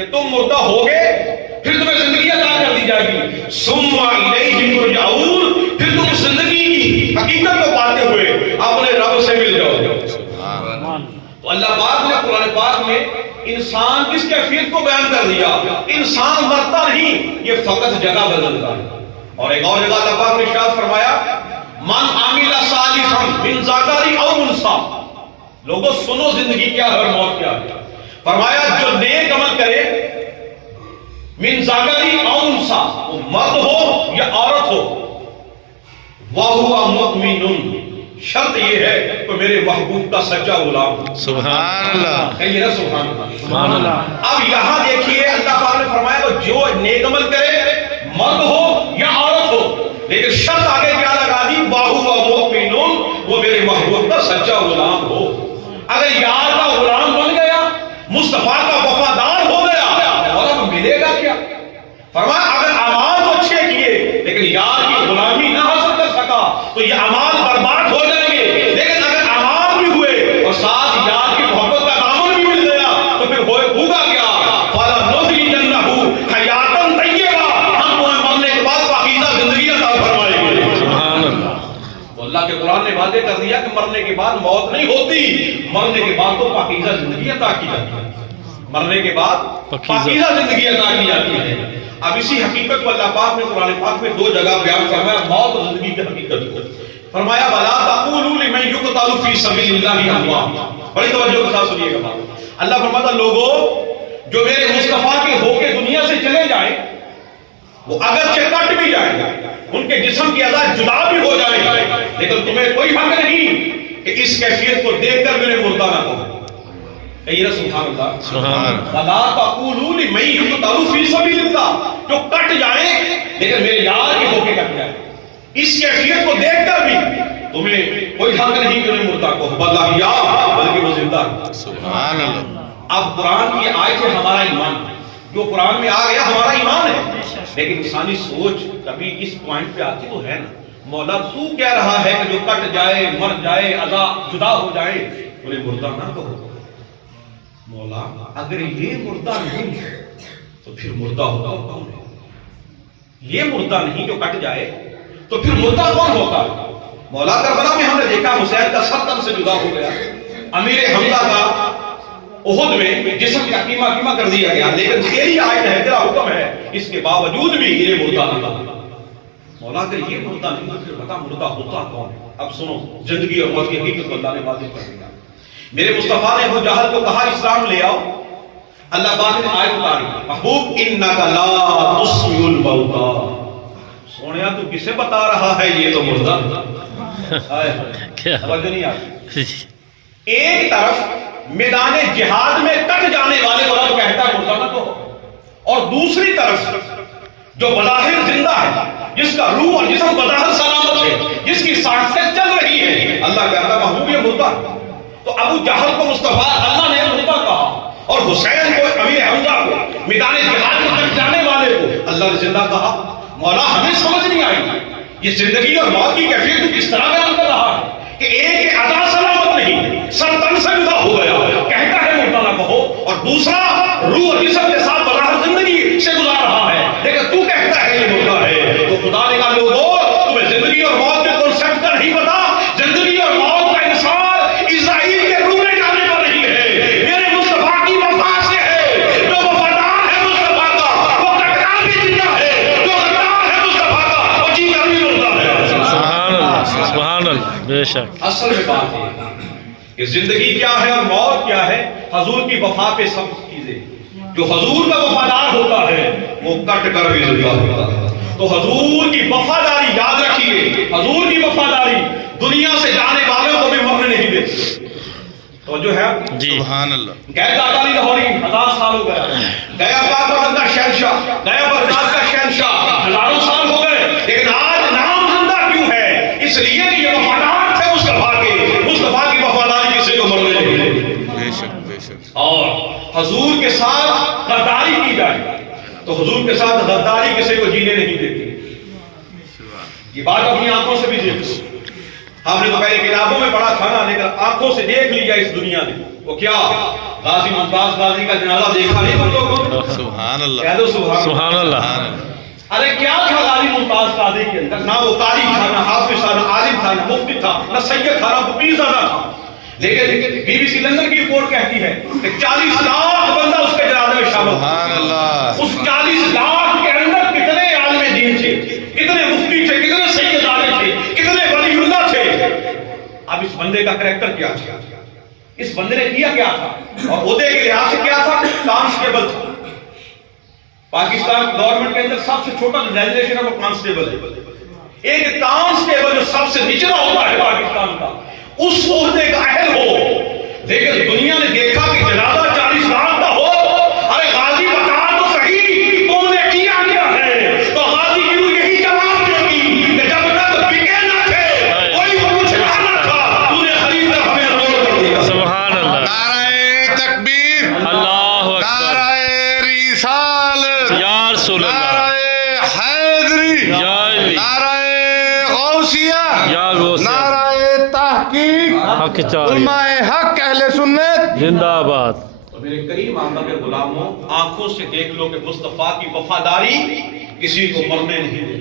کہ تم مردہ ہوگے پھر تمہیں زندگی عطا کر دی جائے گی، ثم الیہ ترجعون، پھر تم زندگی کی حقیقت کو پاتے ہوئے اپنے رب سے مل جاؤ گے۔ تو اللہ پاک نے قرآن پاک میں انسان کس کیفیت کو بیان کر دیا، انسان مرتا نہیں، یہ فقط جگہ بدلتا ہے۔ اور ایک اور جگہ اللہ پاک نے ارشاد فرمایا من عمل صالحا من ذکر او انثی، لوگوں سنو زندگی کیا ہے اور موت کیا ہے۔ فرمایا جو نیک عمل کرے من ذکر او انثی، وہ مرد ہو یا عورت ہو، وَهُوَ مُؤْمِنٌ، شرط یہ ہے کہ میرے محبوب کا سچا غلام ہو۔ سبحان اللہ، کہیے نا سبحان اللہ۔ سبحان اللہ۔ اب یہاں دیکھیے اللہ پاک نے فرمایا کہ جو نیک عمل کرے مرد ہو یا عورت ہو، لیکن شرط آگے کیا لگا دی، وَهُوَ مُؤْمِنٌ، وہ میرے محبوب کا سچا غلام ہو۔ اگر یار کا غلام بن گیا، مصطفیٰ کا وفادار ہو گیا، اور اب ملے گا کیا؟ فرمایا اگر اعمال تو اچھے کیے لیکن یار کی غلامی نہ حاصل کر سکا تو یہ اعمال برباد ہو جائیں گے، لیکن اگر اعمال بھی ہوئے اور ساتھ یار کی محبت کا دامن بھی مل گیا تو پھر ہوگا کیا؟ فَلَنُحْيِيَنَّهُ حَيَاةً طَيِّبَةً، ہم تمہیں مرنے کے بعد پاکیزہ زندگی عطا فرمائیں گے۔ سبحان اللہ۔ تو اللہ کے قرآن نے وعدے کر دیا کہ مرنے کے بعد موت نہیں ہوتی، مرنے کے بعد تو پاکیزہ زندگی عطا کی جاتی ہے، مرنے کے بعد پاکیزہ زندگی عطا کی جاتی ہے۔ اب اسی حقیقت کو اللہ پاک نے قرآن پاک میں دو جگہ بیان فرمایا، موت اور زندگی کی حقیقت کو فرمایا وَلَا تَقُولُوا لِمَن يُقْتَلُ فِي سَبِيلِ اللَّهِ أَمْوَاتٌ، بڑی توجہ کے ساتھ سنیے گا بات۔ اللہ فرماتا لوگوں جو میرے مصطفیٰ کے ہو کے دنیا سے چلے جائیں، وہ اگرچہ کٹ بھی جائیں، ان کے جسم کی اعضاء جدا بھی ہو جائیں، لیکن تمہیں کوئی حق نہیں کہ اس کیفیت کو دیکھ کر میرے مردہ نہ کہو۔ کہیے نا سبحان اللہ۔ سبحان اللہ۔ وَلَا تَقُولُوا لِمَن يُقْتَلُ فِي سَبِيلِ اللَّهِ، جو کٹ جائیں لیکن میرے یار کے ہو کے کٹ جائیں، اس کیفیت کو دیکھ کر بھی تمہیں کوئی حق نہیں کہ انہیں مردہ کہو، بل احیاء، بلکہ وہ زندہ ہے۔ سبحان اللہ۔ اب قرآن کی آیت ہے ہمارا ایمان، جو قرآن میں آ گیا ہمارا ایمان ہے، لیکن انسانی سوچ کبھی اس پوائنٹ پہ آتی تو ہے نا، مولا تو کہہ رہا ہے کہ جو کٹ جائے، مر جائے، اعضاء جدا ہو جائے، انہیں مردہ نہ کہو۔ مولا اگر یہ مردہ نہیں ہے تو پھر مردہ ہوتا کون ہے؟ یہ مردہ نہیں جو کٹ جائے تو پھر مردہ کون ہوتا ہے؟ مولا کربلا میں ہم نے دیکھا حسین کا سر تن سے جدا ہو گیا، امیر حمزہ کا احد میں جسم کا قیمہ قیمہ کر دیا گیا، لیکن تیری آیت ہے، تیرا حکم ہے، اس کے باوجود بھی یہ مردہ نہ کہا۔ مولا اگر یہ مردہ نہیں تو پھر بتا مردہ ہوتا کون ہے؟ اب سنو زندگی اور موت کی حقیقت کو اللہ نے واضح کر دیا۔ میرے مصطفیٰ نے ابو جہل کو کہا اسلام لے آؤ، اللہ پاک نے آیت اتاری محبوب انک لا تسمع الموتى، سونیا تو کسے بتا رہا ہے یہ تو مردہ؟ توجہ نہیں آتی۔ ایک طرف میدان جہاد میں کٹ جانے والے کو رب کہتا ہے مردہ نہ کہو، اور دوسری طرف جو بظاہر زندہ ہے، جس کا روح اور جسم بظاہر سلامت ہے، جس کی سانسیں چل رہی ہے، اللہ کہتا ہے محبوب یہ مردہ ہے۔ تو ابو جہل کو مصطفیٰ اللہ نے مردہ کہا، اور حسین کو امیر حمزہ کو میدان جہاد میں کٹ جانے والے کو اللہ نے زندہ کہا۔ مولا ہمیں سمجھ نہیں آئی یہ زندگی اور موت کی کیفیت کو کس طرح بیان کر رہا ہے کہ ایک اعضاء سلامت نہیں، سر تن سے جدا ہو گیا، کہتا ہے مردہ نہ کہو، اور دوسرا روح اور جسم کے ساتھ بظاہر زندگی سے گزار رہا ہے، لیکن تو کہتا ہے یہ مردہ ہے۔ تو خدا نے کہا لوگوں تمہیں زندگی اور موت کے کانسیپٹ کا نہیں پتا، زندگی اور موت کا انحصار اسرائیل کے رونے جانے پر نہیں ہے، میرے مصطفیٰ کی وفا سے ہے۔ جو وفادار ہے مصطفیٰ کا وہ کٹکا بھی زندہ ہے، جو غدار ہے مصطفیٰ کا وہ جی کر بھی مردہ ہے۔ سبحان اللہ، سبحان اللہ، بے شک۔ اصل میں بات یہ ہے کہ زندگی کیا ہے اور موت کیا ہے، حضور کی وفا پہ سب چیزیں۔ جو حضور کا وفادار ہوتا ہے وہ کٹ کر بھی زندہ ہوتا ہے۔ تو حضور کی وفاداری یاد رکھیے، حضور کی وفاداری دنیا سے جانے والوں کو بھی مرنے نہیں دیتی۔ تو جو ہے جی سبحان اللہ۔ گئے دادا علی لاہوری 1000 سال ہو گیا، گیا پاک مدن کا شہنشاہ، گیا بغداد کا شہنشاہ، ہزاروں سال ہو گئے، لیکن آج نام زندہ کیوں ہے؟ اس لیے کہ یہ وفادار تھے مصطفیٰ کے، مصطفیٰ کی وفاداری کسی کو مرنے نہیں دیتی۔ بے شک بے شک۔ اور حضور کے ساتھ غداری کی جائے تو حضور کے ساتھ غداری کسی کو جینے نہیں دیتی۔ یہ بات اپنی آنکھوں سے بھی دیکھو، ہم نے تو پہلے کتابوں میں پڑھا تھا نا، لیکن آنکھوں سے دیکھ لیا اس دنیا میں وہ کیا غازی ممتاز غازی کا جنازہ دیکھا نہیں تم لوگوں نے؟ سبحان اللہ کہہ دو سبحان سبحان اللہ ارے کیا تھا غازی ممتاز غازی کے اندر؟ نہ وہ قاری تھا، نہ حافظ تھا، نہ عالم تھا، نہ مفتی تھا، نہ سید تھا، نہ پیر زادہ تھا. لیکن بی بی سی لندن کی رپورٹ کہتی ہے کہ 40 لاکھ بندہ اس کے جنازے میں شامل ہوا. سبحان اللہ اس 40 لاکھ کے اندر کتنے عالم دین تھے، کتنے مفتی تھے، کتنے سید زادے تھے، کتنے ولی اللہ تھے. اب اس بندے کا کریکٹر کیا تھا؟ اس بندے نے کیا کیا تھا؟ اور عہدے کے لحاظ سے کیا تھا؟ کانسٹیبل تھا. پاکستان گورنمنٹ کے اندر سب سے چھوٹا ڈیزگنیشن ہے وہ کانسٹیبل ہے. ایک کانسٹیبل جو سب سے نچلا ہوتا ہے پاکستان کا، اس عہدے کا اہل ہو. لیکن دنیا نے دیکھا کہ جنازہ 40 لاکھ کا ہو. ارے غازی بتا تو صحیح تم نے کیا کیا ہے؟ تو غازی کی روح یہی جواب دے گی کہ جب تک بکے نہ تھے کوئی کچھ نہ تھا، تو نے خرید کر ہمیں روز کر دیا. سبحان اللہ نعرہ تکبیر، اللہ اکبر نعرہ رسالت، یا رسول اللہ نعرہ حیدری، یا علی نعرہ غوثیہ، یا غوثیہ، نعرہ تحقیق، حق چاہیے علماء حق اہل سنت. زندہ آباد. تو میرے کریم آقا کے غلاموں، آنکھوں سے دیکھ لو کہ مصطفیٰ کی وفاداری کسی کو مرنے نہیں دے.